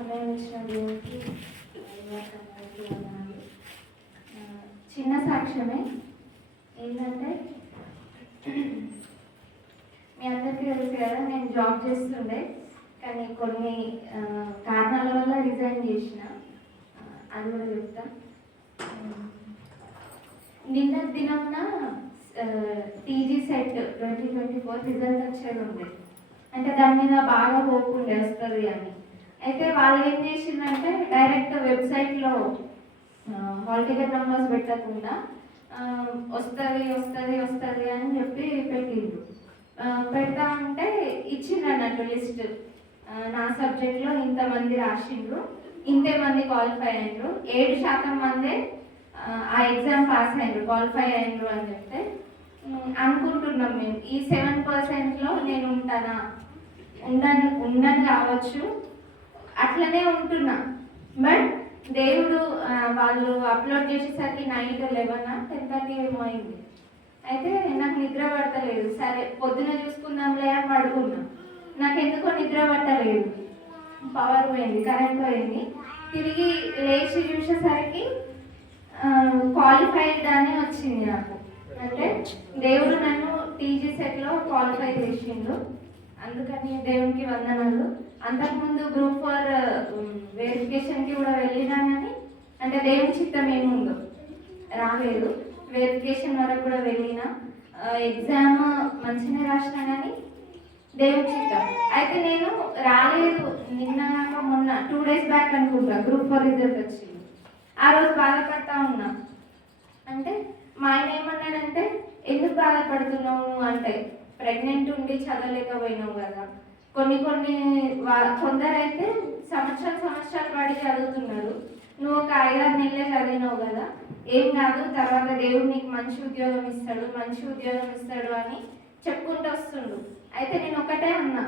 సమయం ఇచ్చిన దేవునికి చిన్న సాక్ష్యమే ఏంటంటే, మీ అందరికీ తెలుసు కదా, నేను జాబ్ చేస్తుండే కానీ కొన్ని కారణాల వల్ల రిజైన్ చేసిన. అది కూడా చెప్తా. నిన్న దినంన టీజీ సెట్ 2024 రిజల్ట్ వచ్చేది ఉంది. అంటే దాని మీద బాగా హోప్ ఉండే వస్తుంది అని. అయితే వాళ్ళు ఏం చేసిందంటే డైరెక్ట్ వెబ్సైట్లో హాల్ టికెట్ నెంబర్స్ పెట్టకుండా వస్తుంది వస్తుంది వస్తుంది అని చెప్పి పెట్టిండ్రు. పెడతా ఉంటే ఇచ్చిండ్రు అన్నట్టు లిస్ట్. నా సబ్జెక్ట్లో ఇంతమంది రాసిండ్రు, ఇంతే మంది క్వాలిఫై అయినరు, 7% మందే ఆ ఎగ్జామ్ పాస్ అయినరు, క్వాలిఫై అయినరు అని చెప్తే అనుకుంటున్నాం మేము ఈ 7%లో నేను ఉంటానా, ఉండను కావచ్చు, అట్లనే ఉంటున్నా. బట్ దేవుడు వాళ్ళు అప్లోడ్ చేసేసరికి నైట్ 11 10:30 ఏమో అయింది. అయితే నాకు నిద్ర పట్టలేదు. సరే పొద్దున చూసుకుందాంలే అని పడుకున్నా. నాకు ఎందుకో నిద్ర పట్టలేదు. పవర్ పోయింది, కరెంట్ పోయింది. తిరిగి లేచి చూసేసరికి క్వాలిఫైడ్ అని వచ్చింది నాకు. అంటే దేవుడు నన్ను టీజీ సెట్లో క్వాలిఫై చేసిండు. అందుకని దేవునికి వందనాలు. అంతకుముందు గ్రూప్ 4 వెరిఫికేషన్కి కూడా వెళ్ళినా కానీ అంటే దేవుని చిత్తం ఏముందో రాలేదు. వెరిఫికేషన్ వరకు కూడా వెళ్ళిన, ఎగ్జామ్ మంచిగా రాసినా కానీ దేవుని చిత్తం. అయితే నేను రాలేదు. నిన్న మొన్న 2 days బ్యాక్ అనుకుంటా గ్రూప్ 4 రిజల్ట్ వచ్చింది. ఆ రోజు బాధపడతా ఉన్నా. అంటే మా ఆయన ఏమన్నాడంటే, ఎందుకు బాధపడుతున్నావు అంటే, ప్రెగ్నెంట్ ఉండి చదవలేకపోయినావు కదా. కొందరైతే సంవత్సరాలు పడి చదువుతున్నారు. నువ్వు ఒక 5-6 నెలలే చదివినావు కదా, ఏం కాదు, తర్వాత దేవుడు నీకు మంచి ఉద్యోగం ఇస్తాడు అని చెప్పుకుంటూ వస్తుండు. అయితే నేను ఒకటే అన్నా,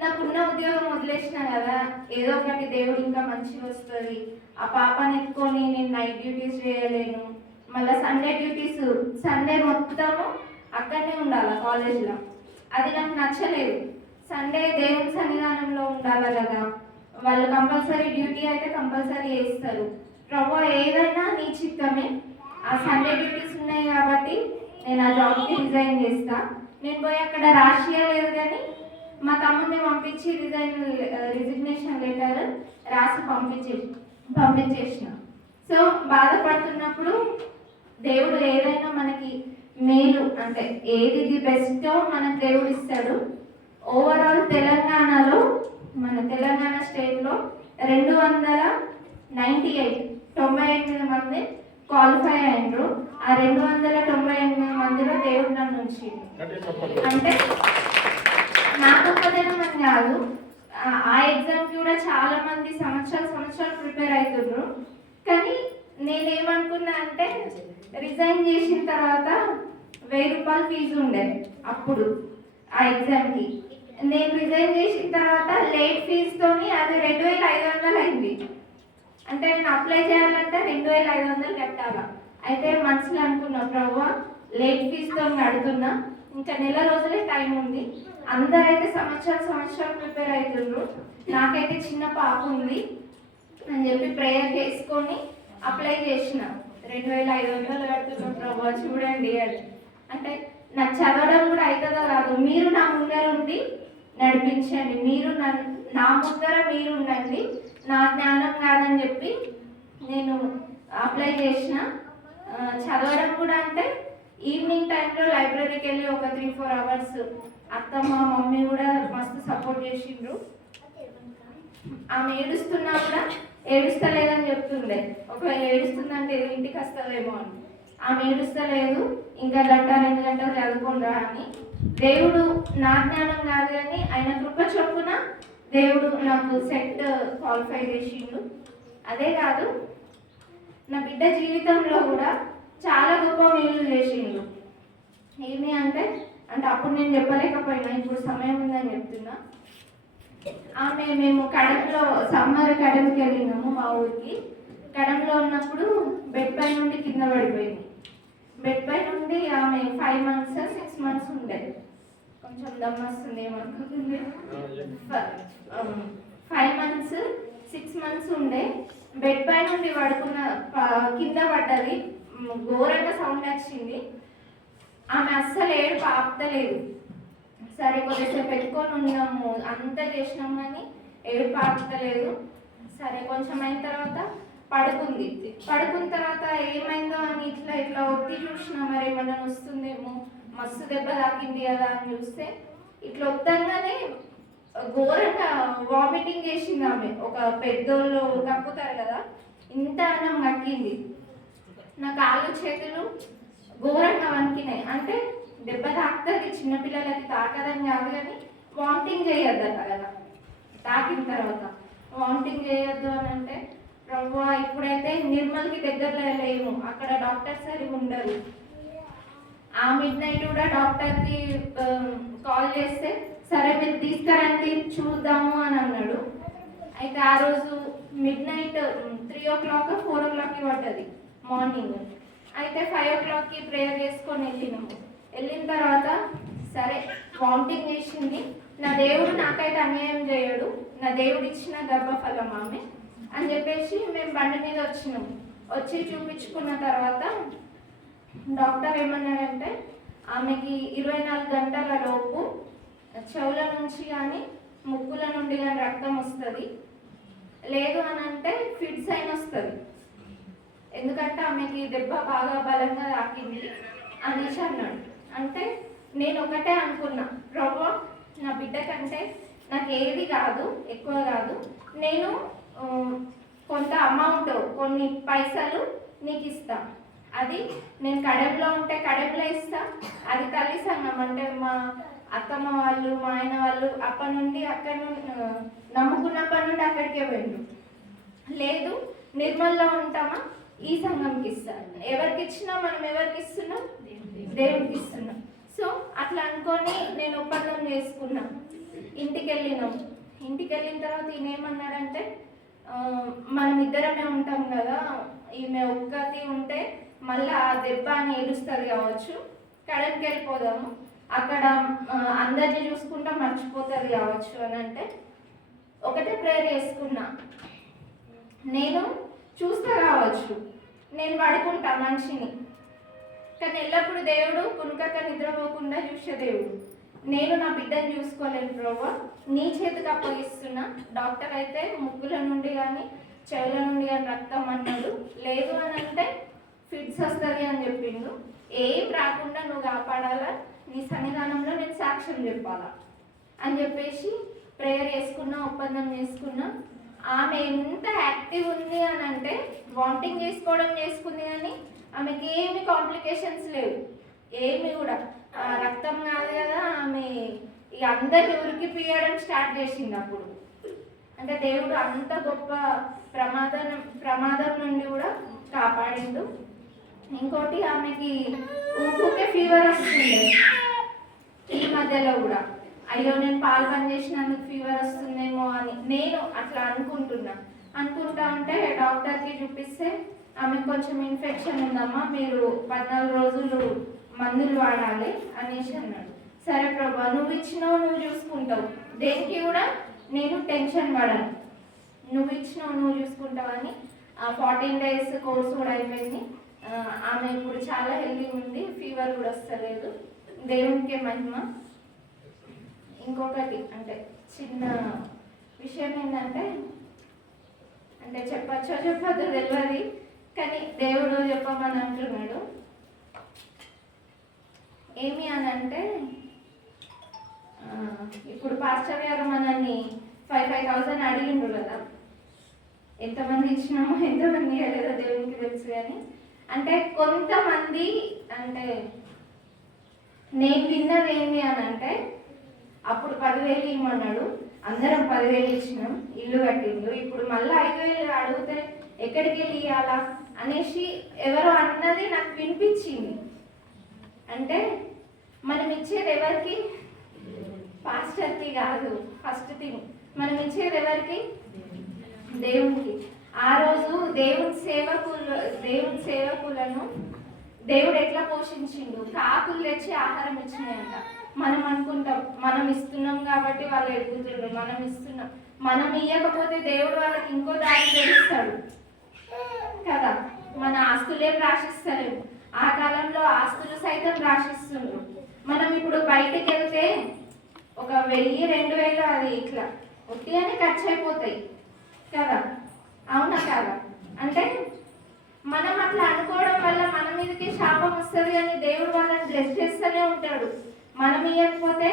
నాకున్న ఉద్యోగం వదిలేసిన కదా, ఏదో ఒకటి దేవుడు ఇంకా మంచిగా వస్తుంది. ఆ పాపని ఎత్తుకొని నేను నైట్ డ్యూటీస్ చేయలేను, మళ్ళీ సండే డ్యూటీస్, సండే మొత్తము అక్కడనే ఉండాలి కాలేజ్లో. అది నాకు నచ్చలేదు. సండే దేవుని సన్నిధానంలో ఉండాలి కదా, వాళ్ళు కంపల్సరీ డ్యూటీ అయితే కంపల్సరీ చేస్తారు. ప్రభు ఏదైనా నీ చిత్తమే. ఆ సండే డ్యూటీస్ ఉన్నాయి కాబట్టి నేను ఆ జాబ్కి రిజైన్ చేస్తా. నేను పోయి అక్కడ రాసియలేదు కానీ మా తమ్ముడిని పంపించి రిజిగ్నేషన్ లెటర్ రాసి పంపించేసిన. సో బాధపడుతున్నప్పుడు దేవుడు ఏదైనా మనకి మేలు అంటే ఏది బెస్టో మనకు దేవుడు ఇస్తాడు. ఓవరాల్ తెలంగాణలో, మన తెలంగాణ స్టేట్లో 298 మంది క్వాలిఫై అయినరు. ఆ 298 మందిలో దేవుడు నన్ను ఉంచిండు. అంటే నాకు ఒక్కదేనా అని కాదు, ఆ ఎగ్జామ్కి కూడా చాలా మంది సంవత్సరాలు ప్రిపేర్ అవుతున్నారు. కానీ నేనేమనుకున్నా అంటే, రిజైన్ చేసిన తర్వాత 1000 రూపాయలు ఫీజు ఉండేది అప్పుడు ఆ ఎగ్జామ్కి. నేను రిజైన్ చేసిన తర్వాత లేట్ ఫీజుతోని అది 2500 అయింది. అంటే నేను అప్లై చేయాలంటే 2500 కట్టాలా. అయితే మనసులో అనుకున్నా, ప్రభువా లేట్ ఫీజుతో కడుతున్నా, ఇంకా నెల రోజులే టైం ఉంది. అందరైతే సంవత్సరాలు ప్రిపేర్ అవుతున్నారు, నాకైతే చిన్న పాప ఉంది అని చెప్పి ప్రేయర్ చేసుకొని అప్లై చేసిన. 2500 కడుతున్నాం ప్రభువా చూడండి అని. అంటే నాకు చదవడం కూడా అవుతుందో కాదు, మీరు నా ముందర ఉండి నడిపించండి, నా ముందర మీరు ఉండండి, నా జ్ఞానం కాదని చెప్పి నేను అప్లై చేసిన. చదవడం కూడా అంటే ఈవినింగ్ టైంలో లైబ్రరీకి వెళ్ళి ఒక 3-4 hours అత్తమ్మ మమ్మీ కూడా మస్తు సపోర్ట్ చేసిండ్రు. ఆమె ఏడుస్తున్నా కూడా ఏడుస్తలేదని చెప్తుండే. ఒకవేళ ఏడుస్తుందంటే ఇంటికి వస్తుందేమో అని. ఆమె ఏడుస్తలేదు, ఇంకా 1-2 గంటలు చదువుకుంటా అని. దేవుడు నా జ్ఞానం కాదు కానీ ఆయన కృప చొప్పున దేవుడు నాకు సెట్ క్వాలిఫై చేసిండు. అదే కాదు, నా బిడ్డ జీవితంలో కూడా చాలా గొప్ప మేలు చేసిండు. ఏమి అంటే అప్పుడు నేను చెప్పలేకపోయినా, ఇప్పుడు సమయం ఉందని చెప్తున్నా. మేము కడంలో సమ్మర్ కడంకి వెళ్ళినాము మా ఊరికి. కడంలో ఉన్నప్పుడు బెడ్ పై నుండి కింద పడిపోయింది. బెడ్ పై నుండి ఆమె 5 months 6 months ఉండేది. కొంచెం దమ్ వస్తుంది ఏమనుకుంటుంది. 5 months 6 మంత్స్ ఉండే. బెడ్ పై నుండి పడుకున్న కింద పడ్డది, ఘోరంగా సౌండ్ వచ్చింది. ఆమె అస్సలు ఏడుపు ఆపుతలేదు. సరే కొద్దిసేపు పెట్టుకొని ఉన్నాము, అంతా చేసినాం కానీ ఏడుపు ఆపుతలేదు. సరే కొంచెం అయిన తర్వాత పడుకుంది. పడుకున్న తర్వాత ఏమైందో అని ఇట్లా ఇట్లా ఒత్తి చూసినా, మరి ఏమన్నా వస్తుందేమో, మస్తు దెబ్బ తాకింది కదా అని చూస్తే ఇట్లా వద్దంగానే ఘోరంగా వామిటింగ్ చేసింది ఆమె. ఒక పెద్దోళ్ళు కక్కుతారు కదా, ఇంత అన్నం కక్కింది. నా కాళ్ళు చేతులు ఘోరంగా వణికినాయి. అంటే దెబ్బ తాకుతుంది, చిన్నపిల్లలకి తాకదని కాదు కానీ వామిటింగ్ చేయొద్దట కదా. తాకిన తర్వాత వామిటింగ్ చేయొద్దు అని అంటే, ప్రభు ఇప్పుడైతే నిర్మల్కి దగ్గరలో లేము, అక్కడ డాక్టర్ సరిగా ఉండరు. ఆ మిడ్ నైట్ కూడా డాక్టర్కి కాల్ చేస్తే సరే మీరు తీసుకురండి చూద్దాము అని అన్నాడు. అయితే ఆ రోజు మిడ్ నైట్ 3 o'clock 4 o'clockకి పడ్డది మార్నింగ్. అయితే 5 o'clockకి ప్రేయర్ చేసుకొని వెళ్ళినాము. వెళ్ళిన తర్వాత సరే వామిటింగ్ చేసింది. నా దేవుడు నాకైతే అన్యాయం చేయడు, నా దేవుడు ఇచ్చిన గర్భఫలం ఆమె అని చెప్పేసి మేము బండి మీద వచ్చినాము. వచ్చి చూపించుకున్న తర్వాత డాక్టర్ ఏమన్నాడంటే ఆమెకి 24 గంటల లోపు చెవుల నుంచి కానీ ముక్కుల నుండి కానీ రక్తం వస్తుంది, లేదు అని అంటే ఫిట్స్ అయిన వస్తుంది. ఎందుకంటే ఆమెకి దెబ్బ బాగా బలంగా తాకింది అనేసి అన్నాడు. అంటే నేను ఒకటే అనుకున్నా, ప్రభు నా బిడ్డ కంటే నాకు ఏది కాదు, ఎక్కువ కాదు, నేను కొంత అమౌంట్ కొన్ని పైసలు నీకు ఇస్తా, అది నేను కడెంలో ఉంటే కడెంలో ఇస్తా, అది తల్లి సంఘం అంటే మా అత్తమ్మ వాళ్ళు మా ఆయన వాళ్ళు అప్పటి నుండి అక్కడ నుండి నమ్ముకున్నప్పటి నుండి అక్కడికే వెళ్ళు, లేదు నిర్మల్లో ఉంటామా ఈ సంఘంకి ఇస్తాను. ఎవరికి ఇచ్చినా మనం ఎవరికి ఇస్తున్నాం, దేవుడికి ఇస్తున్నాం. సో అట్లా అనుకొని నేను ఒప్పందం చేసుకున్నా. ఇంటికి వెళ్ళినాం. ఇంటికి వెళ్ళిన తర్వాత ఈయన ఏమన్నాడంటే మనం ఇద్దరమే ఉంటాం కదా, ఈమె ఒక్కటి ఉంటే మళ్ళీ ఆ దెబ్బ అని ఏడుస్తుంది కావచ్చు, కడకి వెళ్ళిపోదాము, అక్కడ అందరినీ చూసుకుంటా మర్చిపోతుంది కావచ్చు అని అంటే ఒకటే ప్రేయర్ చేసుకున్నా. నేను చూస్తా కావచ్చు, నేను పడుకుంటా మనిషిని, కానీ ఎల్లప్పుడూ దేవుడు కునుకక నిద్రపోకుండా చూసే దేవుడు. నేను నా బిడ్డను చూసుకోలేను ప్రభు, నీ చేతికి అప్పగిస్తున్నా. డాక్టర్ అయితే ముక్కుల నుండి కానీ చెవుల నుండి కానీ రక్తం అన్నాడు, లేదు అని అంటే ఫిట్స్ వస్తుంది అని చెప్పిండు. ఏం రాకుండా నువ్వు కాపాడాలా, నీ సన్నిధానంలో నేను సాక్ష్యం చెప్పాలా అని చెప్పేసి ప్రేయర్ చేసుకున్నా, ఒప్పందం చేసుకున్నా. ఆమె ఎంత యాక్టివ్ ఉంది అని అంటే వామిటింగ్ చేసుకుంది కానీ ఆమెకి ఏమి కాంప్లికేషన్స్ లేవు, ఏమి కూడా. రక్తం కాదు కదా, ఆమె ఇక అందరిని ఉరికి పీయడం స్టార్ట్ చేసింది అప్పుడు. అంటే దేవుడు అంత గొప్ప ప్రమాదం నుండి కూడా కాపాడిండు. ఇంకోటి ఆమెకి ఊకే ఫీవర్ వస్తుంది ఈ మధ్యలో కూడా. అయ్యో నేను పాలు బంద్ చేసినందుకు ఫీవర్ వస్తుందేమో అని నేను అట్లా అనుకుంటా ఉంటే డాక్టర్కి చూపిస్తే ఆమెకు కొంచెం ఇన్ఫెక్షన్ ఉందమ్మా, మీరు 14 రోజులు మందులు వాడాలి అనేసి అన్నాడు. సరే ప్రభా, నువ్వు ఇచ్చినావు, నువ్వు చూసుకుంటావు, దేనికి కూడా నేను టెన్షన్ పడను, నువ్వు ఇచ్చినావు నువ్వు చూసుకుంటావు అని 14 days కోర్స్ కూడా అయిపోయింది. ఆమె ఇప్పుడు చాలా హెల్తీ ఉంది, ఫీవర్ కూడా వస్తలేదు, దేవునికే మహిమ. ఇంకొకటి అంటే చిన్న విషయం ఏంటంటే, అంటే చెప్పచ్చో చెప్పద్దు తెలియదు, కానీ దేవుడు చెప్పమని అంటున్నాడు. ఏమి అని అంటే, ఇప్పుడు పాస్టర్ గారు మనల్ని 5,000 అడిగిండ్రు కదా, ఎంతమంది ఇచ్చినామో ఎంతమంది ఇవ్వలేదో దేవునికి తెలుసు. కానీ అంటే కొంతమంది అంటే నేను విన్నది ఏంటి అని అంటే, అప్పుడు 10,000 ఇవ్వమన్నాడు, అందరం 10,000 ఇచ్చినాం, ఇల్లు కట్టిండు, ఇప్పుడు మళ్ళీ 5,000 అడిగితే ఎక్కడికి వెళ్ళి ఇవ్వాలా అనేసి ఎవరో అన్నది నాకు వినిపించింది. అంటే మనం ఇచ్చేది ఎవరికి, పాస్టర్కి కాదు. ఫస్ట్ థింగ్ మనం ఇచ్చేది ఎవరికి, దేవునికి. ఆ రోజు దేవుని సేవకులను దేవుడు ఎట్లా పోషించిండు, కాకులు తెచ్చి ఆహారం ఇచ్చినాయంట. మనం అనుకుంటాం మనం ఇస్తున్నాం కాబట్టి వాళ్ళు ఎదుగుతుండ్రు, మనం ఇస్తున్నాం, మనం ఇయ్యకపోతే దేవుడు వాళ్ళకి ఇంకో దారి తెలుస్తాడు కదా. మన ఆస్తులేం రాసిస్తలేవు, ఆ కాలంలో ఆస్తులు సైతం రాసిస్తుండ్రు. మనం ఇప్పుడు బయటకు వెళ్తే ఒక 1000-2000 అది ఇట్లా ఒట్టిగానే ఖర్చు అయిపోతాయి కదా, అవునా కదా. అంటే మనం అట్లా అనుకోవడం వల్ల మన మీదకి శాపం వస్తుంది అని దేవుడు వాళ్ళని బ్లెస్ చేస్తూనే ఉంటాడు. మనం ఇవ్వకపోతే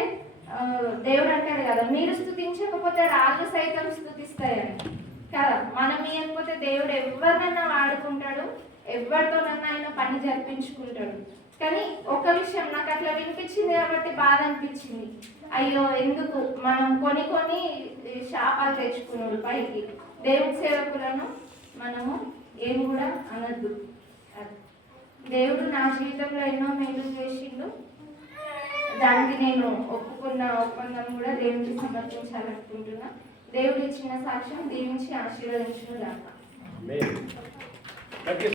దేవుడు అంటాడు కదా, మీరు స్తుతించకపోతే రాళ్ళు సైతం స్తుతిస్తాయని కదా. మనం ఇవ్వకపోతే దేవుడు ఎవరినైనా వాడుకుంటాడు, ఎవరితోనన్నా ఆయన పని జరిపించుకుంటాడు. కానీ ఒక విషయం నాకు అట్లా వినిపించింది కాబట్టి బాధ అనిపించింది. అయ్యో ఎందుకు మనం కొని శాపాలు తెచ్చుకున్నాడు పైకి. దేవుడి సేవకులను మనము ఏం కూడా అనద్దు. దేవుడు నా జీవితంలో ఎన్నో మేలు చేసిండు, దానికి నేను ఒప్పుకున్న ఒప్పందం కూడా దేవుడికి సమర్పించాలనుకుంటున్నా. దేవుడు ఇచ్చిన సాక్ష్యం దీవించి ఆశీర్వదించును గాక.